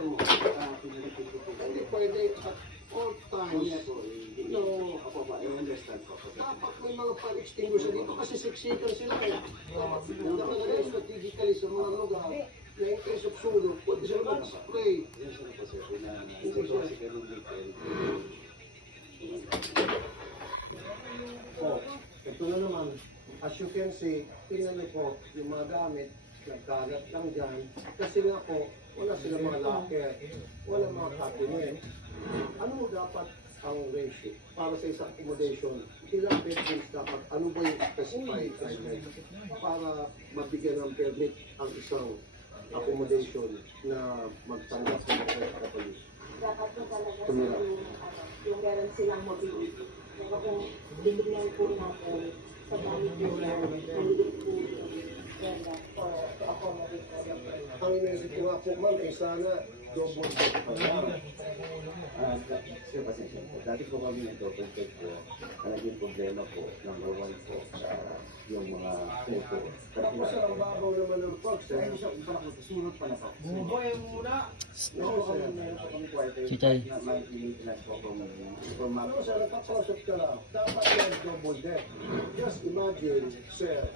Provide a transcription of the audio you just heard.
Tingnan mo. Hindi pwede at all times. No. I understand po. Dapat may mga fire extinguisher dito kasi siksikan sila eh. Nakalagay strategically sa mga lugar na in case of sunog, pwede sila mag-spray. Oh, ito na naman. As you can see, tingnan niyo po yung mga gamit, nagkalat lang dyan. Kasi nga po, wala silang mga locker, wala mga cabinet. Ano dapat ang ratio para sa isang accommodation? Ilang bedrooms dapat? Ano ba yung specified para mabigyan ng permit ang isang accommodation na magtanggap ng mga police? Dapat po talaga yung meron silang mobility. Kaya kung bibigyan po natin sa gamit nila, nandito po yung for to accommodate for them. Ang inisip ko nga po, ma'am, sana double check pa lang. Sir, pasensya po. Dati po kami nag-double check po. Ang naging problema po, number one po, yung mga photo. Tapos ang babaw naman ng pag, sir. Sunod pa na po. Buboy muna. No, sir. Chichay. May maintenance po from Ano sir, napapasok ka lang. Dapat yan double deck. Just imagine, sir,